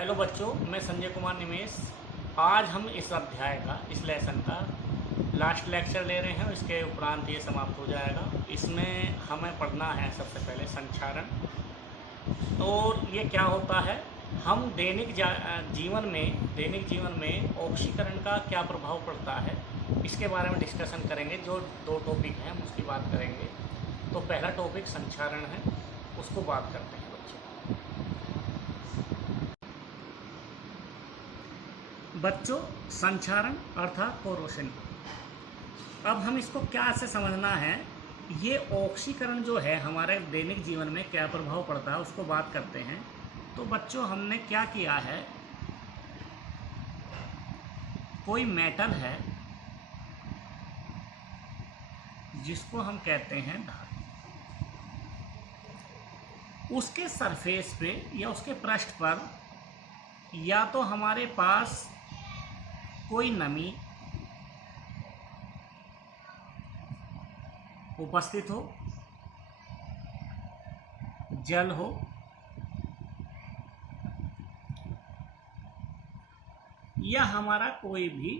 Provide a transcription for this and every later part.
Hello बच्चों, मैं संजय कुमार निमेश। आज हम इस अध्याय का, इस लेसन का लास्ट लेक्चर ले रहे हैं और इसके उपरांत ये समाप्त हो जाएगा। इसमें हमें पढ़ना है सबसे पहले संक्षारण। और ये क्या होता है, हम दैनिक जीवन में ऑक्सीकरण का क्या प्रभाव पड़ता है, इसके बारे में डिस्कशन करेंगे। जो दो टॉपिक हैं हम उसकी बात करेंगे। तो पहला टॉपिक संक्षारण है, उसको बात करते हैं बच्चों। संक्षारण अर्थात कोरोशन। अब हम इसको क्या से समझना है, ये ऑक्सीकरण जो है हमारे दैनिक जीवन में क्या प्रभाव पड़ता है उसको बात करते हैं। तो बच्चों, हमने क्या किया है, कोई मेटल है जिसको हम कहते हैं धातु, उसके सरफेस पे या उसके पृष्ठ पर या तो हमारे पास कोई नमी उपस्थित हो, जल हो, या हमारा कोई भी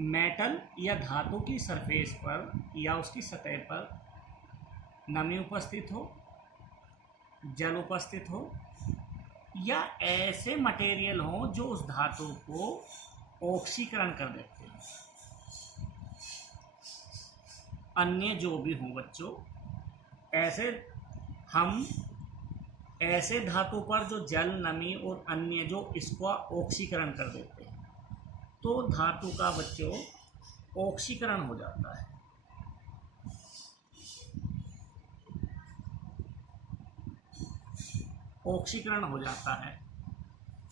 मेटल या धातु की सरफेस पर या उसकी सतह पर नमी उपस्थित हो, जल उपस्थित हो, या ऐसे मटेरियल हो जो उस धातु को ऑक्सीकरण कर देते हैं। अन्य जो भी हों बच्चों, हम ऐसे धातु पर जो जल, नमी और अन्य जो इसको ऑक्सीकरण कर देते हैं, तो धातु का बच्चों ऑक्सीकरण हो जाता है। ऑक्सीकरण हो जाता है।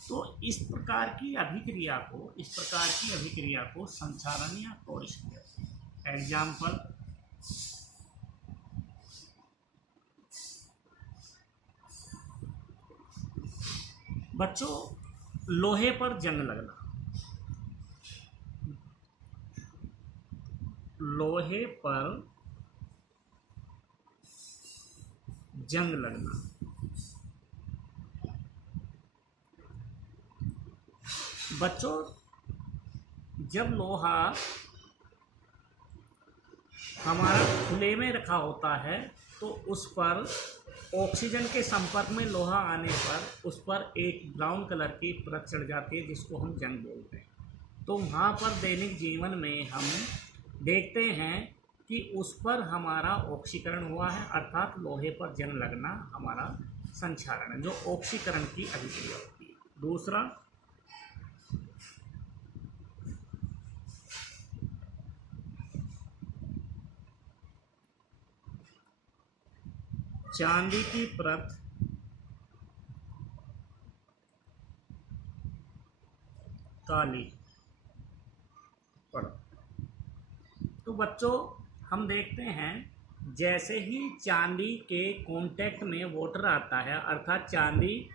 तो इस प्रकार की अभिक्रिया को संक्षारण या कोरोशन कहते हैं। एग्जाम्पल, बच्चों, लोहे पर जंग लगना। लोहे पर जंग लगना, बच्चों, जब लोहा हमारा खुले में रखा होता है तो उस पर ऑक्सीजन के संपर्क में लोहा आने पर उस पर एक ब्राउन कलर की परत चढ़ जाती है जिसको हम जंग बोलते हैं। तो वहाँ पर दैनिक जीवन में हम देखते हैं कि उस पर हमारा ऑक्सीकरण हुआ है, अर्थात लोहे पर जंग लगना हमारा संक्षारण है, जो ऑक्सीकरण की अभिक्रिया होती है। दूसरा, चांदी की परत काली पड़। तो बच्चों, हम देखते हैं जैसे ही चांदी के कांटेक्ट में वाटर आता है, अर्थात चांदी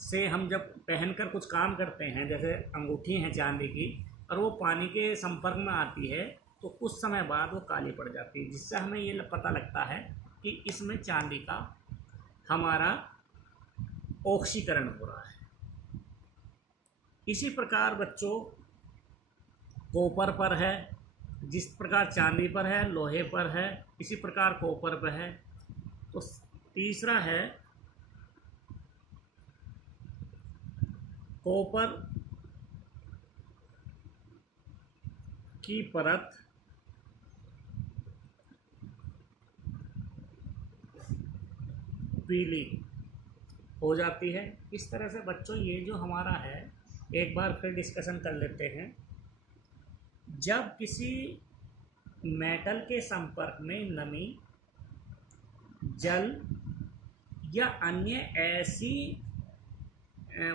से हम जब पहनकर कुछ काम करते हैं, जैसे अंगूठी है चांदी की, और वो पानी के संपर्क में आती है तो कुछ समय बाद वो काली पड़ जाती है, जिससे हमें ये पता लगता है कि इसमें चांदी का हमारा ऑक्सीकरण हो रहा है। इसी प्रकार बच्चों, कॉपर पर है, जिस प्रकार चांदी पर है, लोहे पर है, इसी प्रकार कॉपर पर है। तो तीसरा है कॉपर की परत पीली हो जाती है। इस तरह से बच्चों, ये जो हमारा है, एक बार फिर डिस्कशन कर लेते हैं। जब किसी मेटल के संपर्क में नमी, जल या अन्य ऐसी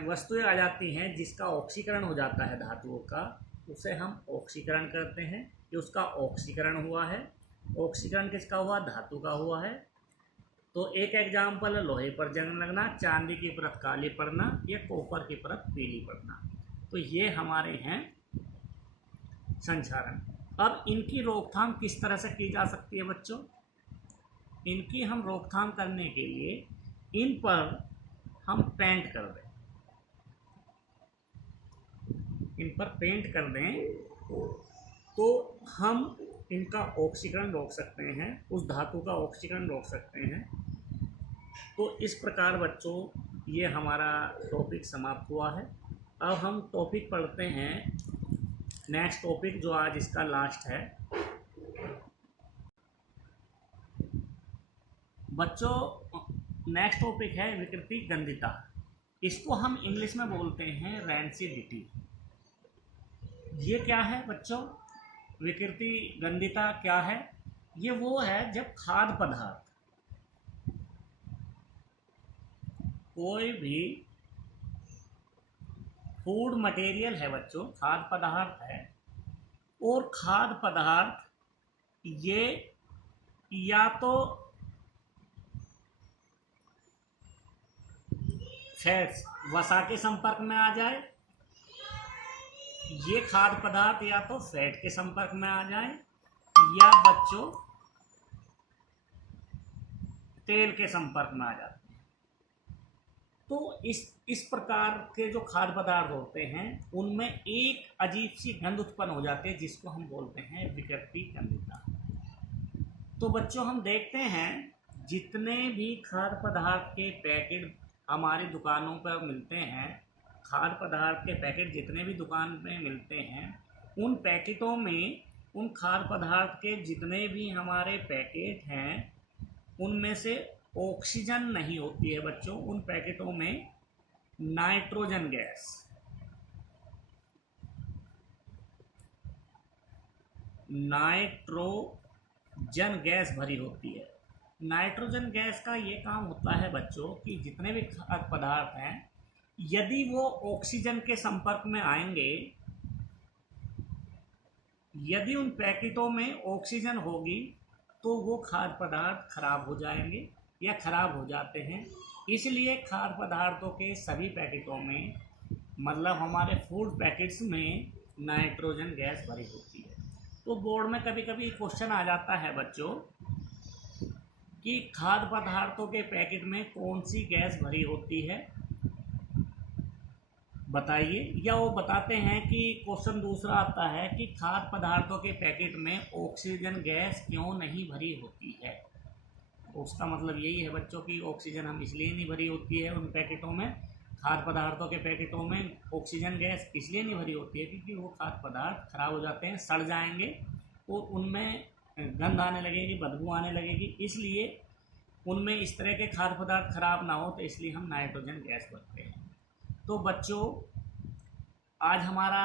वस्तुएं आ जाती हैं जिसका ऑक्सीकरण हो जाता है धातुओं का, उसे हम ऑक्सीकरण करते हैं कि उसका ऑक्सीकरण हुआ है। ऑक्सीकरण किसका हुआ? धातु का हुआ है। तो एक एग्जाम्पल है लोहे पर जंग लगना, चांदी की परत काली पड़ना, या कॉपर की परत पीली पड़ना। तो ये हमारे हैं संक्षारण। अब इनकी रोकथाम किस तरह से की जा सकती है बच्चों? इनकी हम रोकथाम करने के लिए इन पर हम पेंट कर दें, इन पर पेंट कर दें तो हम इनका ऑक्सीकरण रोक सकते हैं, उस धातु का ऑक्सीकरण रोक सकते हैं। तो इस प्रकार बच्चों ये हमारा टॉपिक समाप्त हुआ है। अब हम टॉपिक पढ़ते हैं, नेक्स्ट टॉपिक जो आज इसका लास्ट है। बच्चों नेक्स्ट टॉपिक है विकृति गंधिता। इसको हम इंग्लिश में बोलते हैं रैंसिडिटी। ये क्या है बच्चों? विकृति गंधिता क्या है? ये वो है जब खाद्य पदार्थ, कोई भी फूड मटेरियल है बच्चों, खाद्य पदार्थ है, और खाद्य पदार्थ ये या तो फैट्स वसा के संपर्क में आ जाए, ये खाद्य पदार्थ या तो फैट के संपर्क में आ जाए या बच्चों तेल के संपर्क में आ जाते हैं। तो इस प्रकार के जो खाद्य पदार्थ होते हैं उनमें एक अजीब सी गंध उत्पन्न हो जाती है जिसको हम बोलते हैं विकृति गंधिता। तो बच्चों हम देखते हैं जितने भी खाद्य पदार्थ के पैकेट हमारी दुकानों पर मिलते हैं, खाद्य पदार्थ के पैकेट जितने भी दुकान में मिलते हैं, उन पैकेटों में, उन खाद्य पदार्थ के जितने भी हमारे पैकेट हैं उनमें से ऑक्सीजन नहीं होती है बच्चों। उन पैकेटों में नाइट्रोजन गैस, नाइट्रोजन गैस भरी होती है। नाइट्रोजन गैस का ये काम होता है बच्चों कि जितने भी खाद्य पदार्थ हैं यदि वो ऑक्सीजन के संपर्क में आएंगे, यदि उन पैकेटों में ऑक्सीजन होगी तो वो खाद्य पदार्थ खराब हो जाएंगे या खराब हो जाते हैं। इसलिए खाद्य पदार्थों के सभी पैकेटों में, मतलब हमारे फूड पैकेट्स में नाइट्रोजन गैस भरी होती है। तो बोर्ड में कभी कभी क्वेश्चन आ जाता है बच्चों कि खाद्य पदार्थों के पैकेट में कौन सी गैस भरी होती है बताइए। या वो बताते हैं कि क्वेश्चन दूसरा आता है कि खाद्य पदार्थों के पैकेट में ऑक्सीजन गैस क्यों नहीं भरी होती है। उसका मतलब यही है बच्चों कि ऑक्सीजन हम इसलिए नहीं भरी होती है उन पैकेटों में, खाद्य पदार्थों के पैकेटों में ऑक्सीजन गैस इसलिए नहीं भरी होती है क्योंकि वो खाद्य पदार्थ खराब हो जाते हैं, सड़ जाएंगे और उनमें गंध आने लगेगी, बदबू आने लगेगी। इसलिए उनमें इस तरह के खाद्य पदार्थ खराब ना हो, तो इसलिए हम नाइट्रोजन गैस भरते हैं। तो बच्चों आज हमारा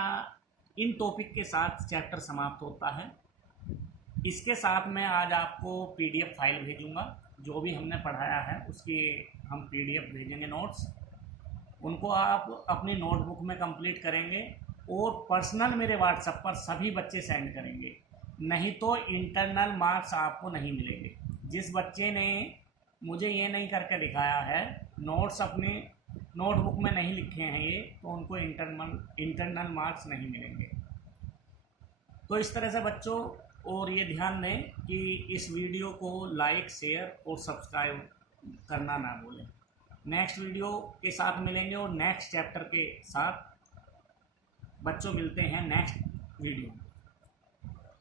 इन टॉपिक के साथ चैप्टर समाप्त होता है। इसके साथ मैं आज आपको PDF फाइल भेजूंगा, जो भी हमने पढ़ाया है उसकी हम PDF भेजेंगे नोट्स। उनको आप अपनी नोटबुक में कंप्लीट करेंगे और पर्सनल मेरे व्हाट्सएप पर सभी बच्चे सेंड करेंगे, नहीं तो इंटरनल मार्क्स आपको नहीं मिलेंगे। जिस बच्चे ने मुझे ये नहीं करके दिखाया है, नोट्स अपने नोटबुक में नहीं लिखे हैं ये, तो उनको इंटरनल मार्क्स नहीं मिलेंगे। तो इस तरह से बच्चों, और ये ध्यान दें कि इस वीडियो को लाइक, शेयर और सब्सक्राइब करना ना भूलें। नेक्स्ट वीडियो के साथ मिलेंगे और नेक्स्ट चैप्टर के साथ बच्चों मिलते हैं नेक्स्ट वीडियो में।